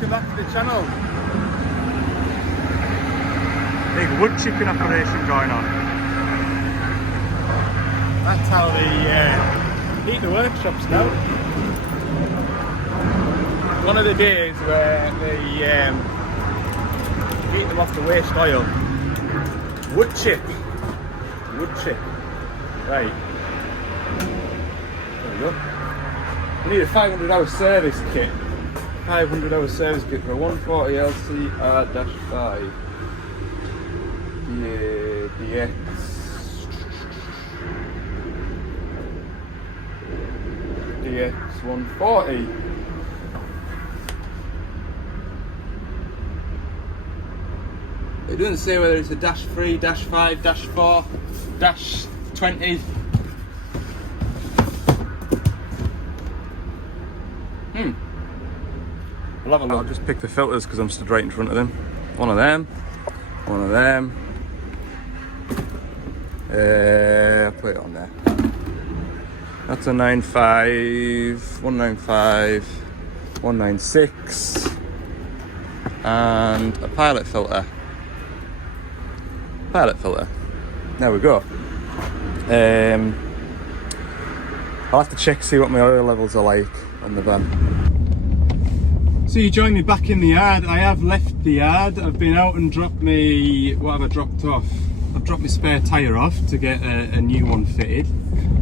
welcome back to the channel. Big wood chipping operation going on. That's how they heat the workshops now. One of the days where they heat them off the waste oil. Wood chip. Wood chip. Right. There we go. We need a 500-hour service kit. 500-hour service kit for a 140 LCR-5 DX. DX140. It doesn't say whether it's a -3, -5, -4, -20. I'll have a look. I'll just pick the filters because I'm stood right in front of them. One of them. One of them. I'll put it on there. That's a 95, 195, 196, and a pilot filter. Pilot filter. There we go. I'll have to check, see what my oil levels are like on the van. So you joined me back in the yard. I have left the yard. I've been out and dropped me, what have I dropped off? I've dropped my spare tyre off to get a new one fitted.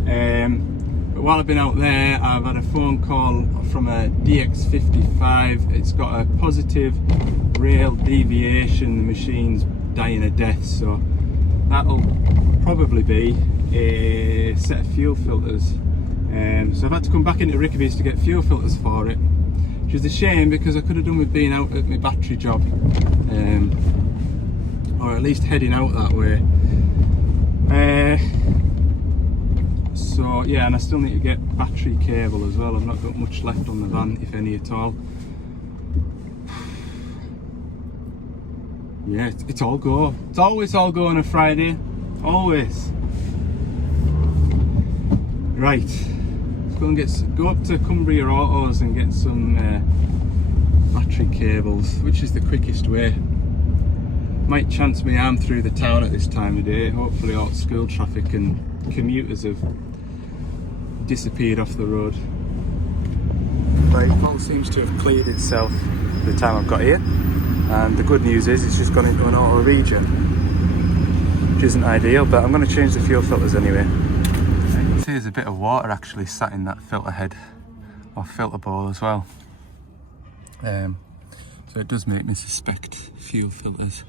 But while I've been out there, I've had a phone call from a DX55. It's got a positive rail deviation. The machine's dying a death, so that'll probably be a set of fuel filters. So I've had to come back into Rickaby's to get fuel filters for it, which is a shame because I could have done with being out at my battery job, or at least heading out that way. So yeah, and I still need to get battery cable as well. I've not got much left on the van, if any at all. Yeah, it's all go. It's always all go on a Friday, always. Right, let's go up to Cumbria Autos and get some battery cables, which is the quickest way. Might chance my arm through the town at this time of day. Hopefully all school traffic and commuters have disappeared off the road. Right, all seems to have cleared itself by the time I've got here. And the good news is it's just gone into an auto regen, which isn't ideal, but I'm going to change the fuel filters anyway. You can see there's a bit of water actually sat in that filter head, or filter bowl as well. So it does make me suspect fuel filters.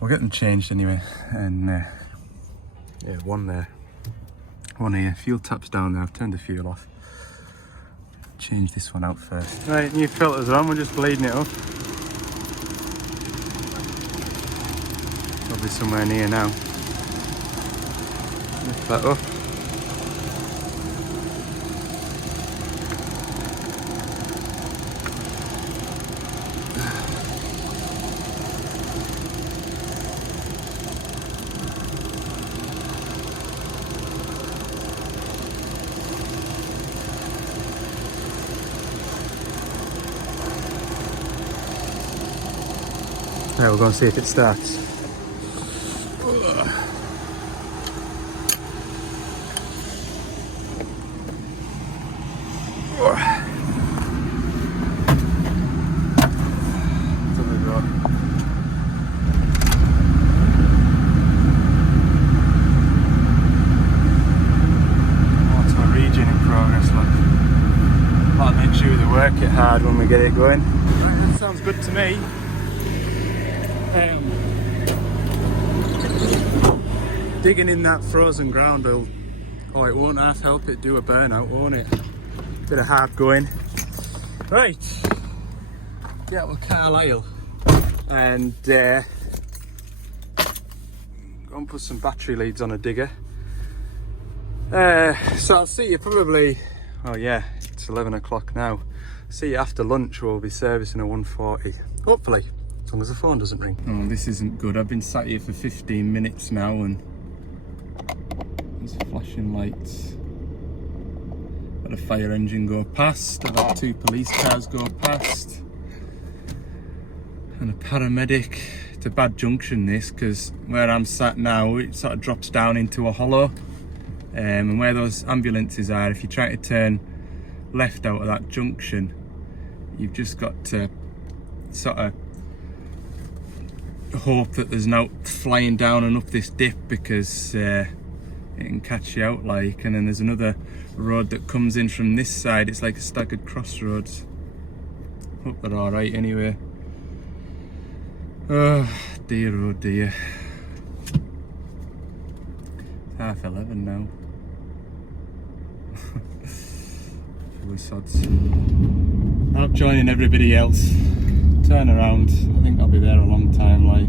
We'll get them changed anyway, and yeah, one there, one here. Fuel tap's down there, I've turned the fuel off. Change this one out first. Right, new filters are on, we're just bleeding it up. Probably somewhere near now. Lift that up. Now we're going to see if it starts. Work it hard when we get it going. Right, that sounds good to me. Digging in that frozen ground will, oh, it won't half help it do a burnout, won't it? Bit of hard going. Right, yeah, well, Carlisle, and go and put some battery leads on a digger. So I'll see you probably, oh yeah, it's 11 o'clock now. See you after lunch. We'll be servicing a 140, hopefully, as long as the phone doesn't ring. Oh, this isn't good. I've been sat here for 15 minutes now and there's flashing lights. Had a fire engine go past, I've had 2 police cars go past. and a paramedic. It's a bad junction this, because where I'm sat now it sort of drops down into a hollow, and where those ambulances are, if you try to turn left out of that junction, you've just got to sort of hope that there's no flying down and up this dip, because it can catch you out like. And then there's another road that comes in from this side. It's like a staggered crossroads. Hope they're all right anyway. Oh dear. 11:30 now. Full of sods. I'm joining everybody else. Turn around. I think I'll be there a long time like.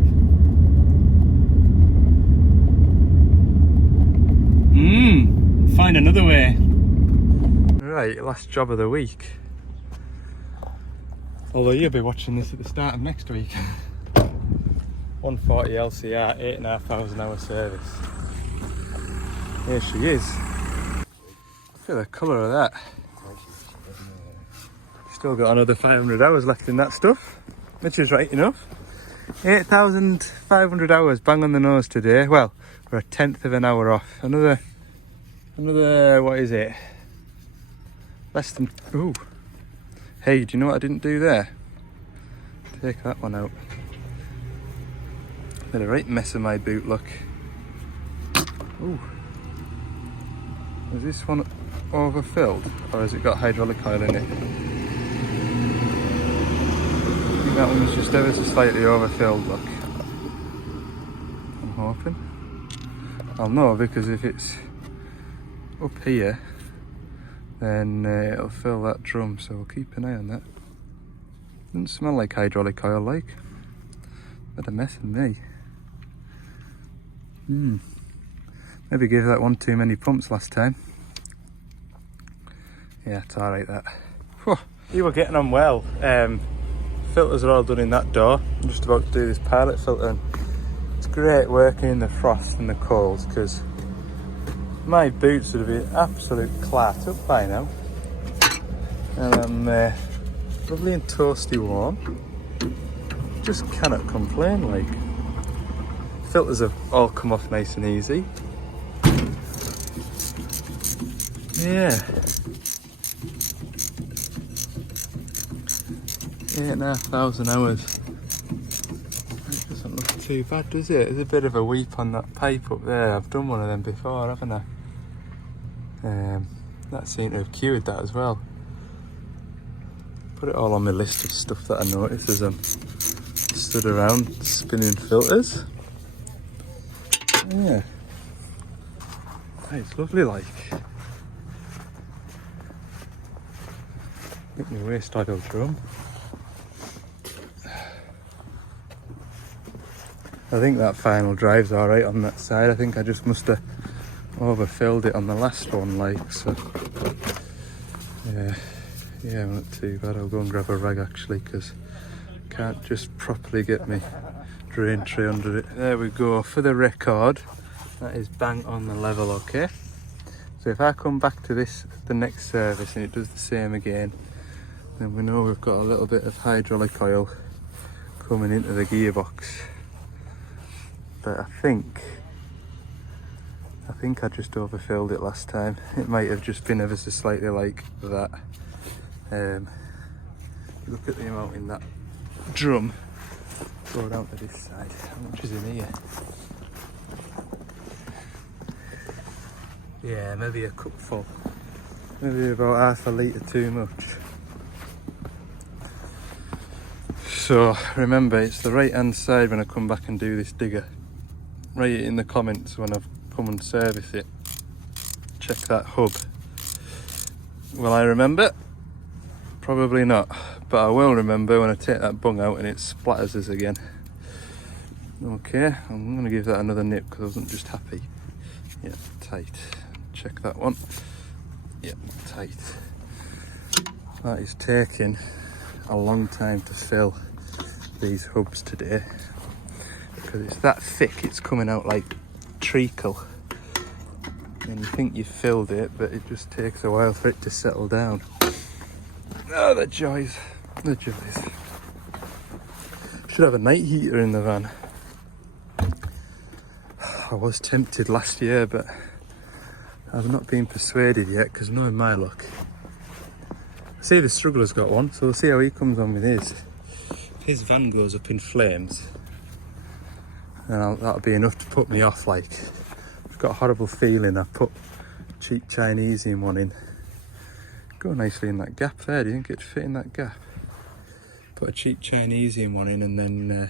Find another way. Right, last job of the week. Although you'll be watching this at the start of next week. 140 LCR, 8,500 hour service. Here she is. Look at the colour of that. Still got another 500 hours left in that stuff, which is right enough. 8,500 hours, bang on the nose today. Well, we're a tenth of an hour off. Another, what is it? Less than, ooh. Hey, do you know what I didn't do there? Take that one out. Made a right mess of my boot, look. Ooh. Is this one overfilled, or has it got hydraulic oil in it? I think that one was just ever so slightly overfilled, look. I'm hoping. I'll know, because if it's up here, then it'll fill that drum, so we'll keep an eye on that. Doesn't smell like hydraulic oil, like. Had a mess in me. Maybe gave that one too many pumps last time. Yeah, it's alright that. Whew. You were getting on well. Filters are all done in that door. I'm just about to do this pilot filter. It's great working in the frost and the cold, because my boots would be absolute clat up by now. And I'm lovely and toasty warm. Just cannot complain like. Filters have all come off nice and easy. Yeah. 8,500 hours. It doesn't look too bad, does it? There's a bit of a weep on that pipe up there. I've done one of them before, haven't I? That seemed to have cured that as well. Put it all on my list of stuff that I noticed as I'm stood around spinning filters. Yeah. Hey, it's lovely like. Get my waste oil drum. I think that final drive's alright on that side. I think I just must have overfilled it on the last one, like, so. Yeah, not too bad. I'll go and grab a rag actually, because I can't just properly get me drain tray under it. There we go. For the record, that is bang on the level, okay? So if I come back to this, the next service, and it does the same again, then we know we've got a little bit of hydraulic oil coming into the gearbox. But I think I just overfilled it last time. It might have just been ever so slightly like that. Look at the amount in that drum. Go down to this side. How much is in here? Yeah, maybe a cupful. Maybe about half a litre too much. So remember, it's the right hand side when I come back and do this digger. Write it in the comments when I've come and service it. Check that hub. Will I remember? Probably not, but I will remember when I take that bung out and it splatters us again. Okay, I'm going to give that another nip because I wasn't just happy. Yeah, tight. Check that one. Yeah, tight. That is taking a long time to fill these hubs today because it's that thick, it's coming out like treacle. And you think you've filled it, but it just takes a while for it to settle down. Oh, the joys, the joys. Should have a night heater in the van. I was tempted last year, but I've not been persuaded yet because knowing my luck. I see the Struggler's got one, so we'll see how he comes on with his. If his van goes up in flames, then that'll be enough to put me off. Like, I've got a horrible feeling I put cheap Chinesium one in. Go nicely in that gap there. Do you think it'd fit in that gap? Put a cheap Chinesium one in and then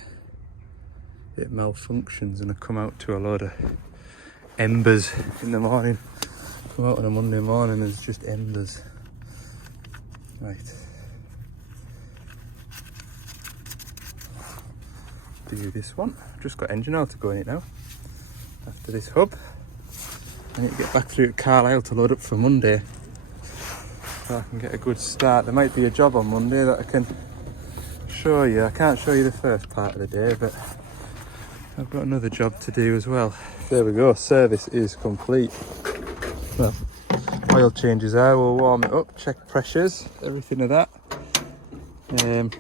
it malfunctions and I come out to a load of embers in the morning. Come out on a Monday morning and there's just embers. Right. Do this one. Just got engine oil to go in it now. After this hub. I need to get back through to Carlisle to load up for Monday. So I can get a good start. There might be a job on Monday that I can show you. I can't show you the first part of the day, but I've got another job to do as well. There we go, service is complete. Well, oil changes are, we'll warm it up, check pressures, everything of that. The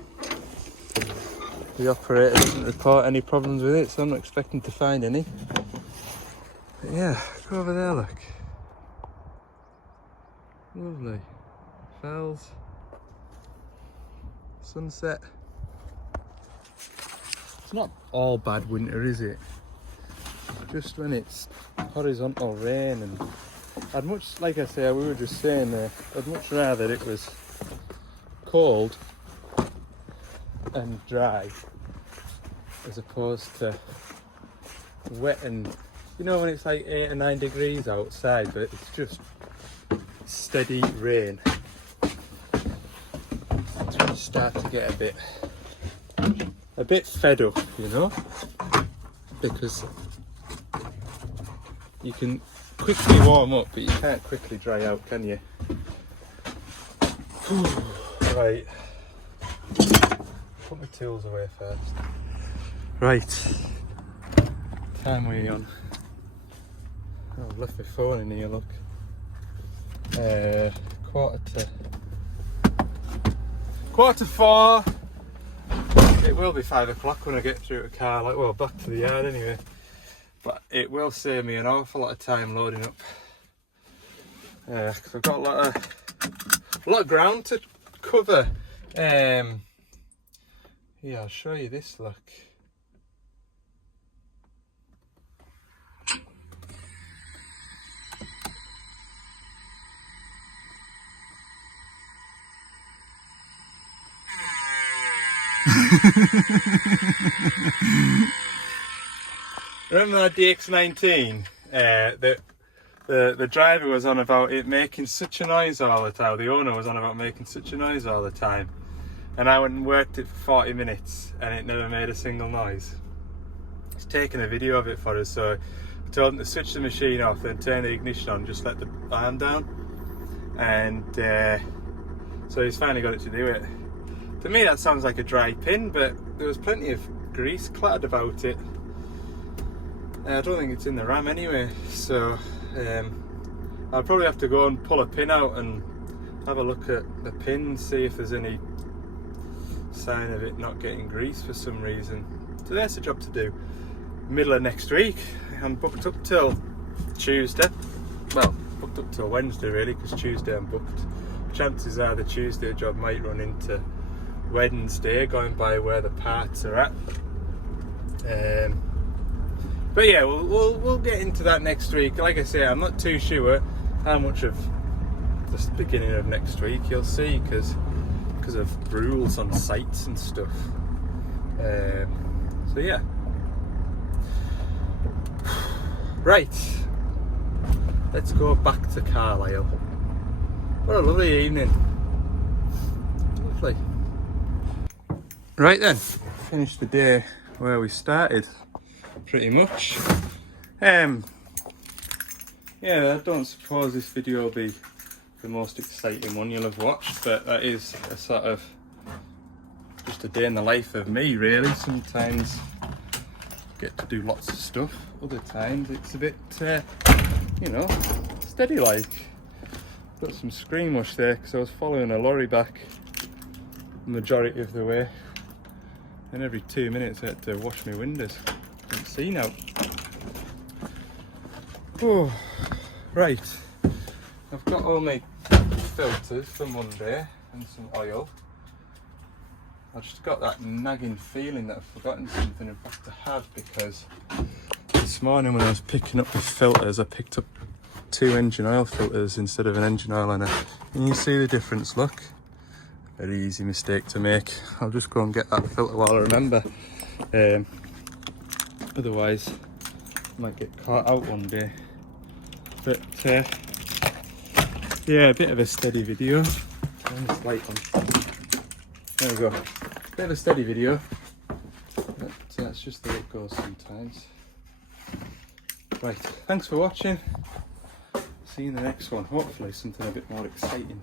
operator doesn't report any problems with it, so I'm not expecting to find any. But yeah, go over there, look. Lovely. Fells. Sunset. It's not all bad winter, is it? Just when it's horizontal rain, and I'd much, like I say, we were just saying there, I'd much rather it was cold and dry as opposed to wet and, you know, when it's like 8 or 9 degrees outside but it's just steady rain. You start to get a bit fed up, you know, because you can quickly warm up but you can't quickly dry out, can you? Right, put my tools away first. Right, time are we on? Oh, I've left my phone in here, look. Quarter to 4. It will be 5 o'clock when I get through to Carlisle, well, back to the yard anyway. But it will save me an awful lot of time loading up. Because I've got a lot of ground to cover. Yeah, I'll show you this, look. Remember that DX19? The driver was on about it making such a noise all the time. The owner was on about making such a noise all the time. And I went and worked it for 40 minutes and it never made a single noise. He's taken a video of it for us, so I told him to switch the machine off and turn the ignition on, just let the arm down. And so he's finally got it to do it. To me that sounds like a dry pin, but there was plenty of grease clattered about it. I don't think it's in the ram anyway, so I'll probably have to go and pull a pin out and have a look at the pin, see if there's any sign of it not getting grease for some reason. So there's a job to do. Middle of next week. I'm booked up till Tuesday. Well, booked up till Wednesday really, because Tuesday I'm booked. Chances are the Tuesday job might run into Wednesday, going by where the parts are at. But yeah, we'll get into that next week. Like I say, I'm not too sure how much of the beginning of next week you'll see, because of rules on sites and stuff. So yeah. Right, let's go back to Carlisle. What a lovely evening. Lovely. Right then, finished the day where we started, pretty much. Yeah, I don't suppose this video will be the most exciting one you'll have watched, but that is a sort of just a day in the life of me really. Sometimes get to do lots of stuff, other times it's a bit you know, steady like. Got some screen wash there because I was following a lorry back the majority of the way. And every 2 minutes I had to wash my windows. Can't see now. Oh, right. I've got all my filters for Monday and some oil. I just got that nagging feeling that I've forgotten something I've got to have, because this morning when I was picking up the filters, I picked up 2 engine oil filters instead of an engine oil liner. And you see the difference, look. Very easy mistake to make. I'll just go and get that filter while I remember. Otherwise, I might get caught out one day. But yeah, a bit of a steady video. Turn this light on. There we go. Bit of a steady video. But that's just the way it goes sometimes. Right, thanks for watching. See you in the next one. Hopefully something a bit more exciting.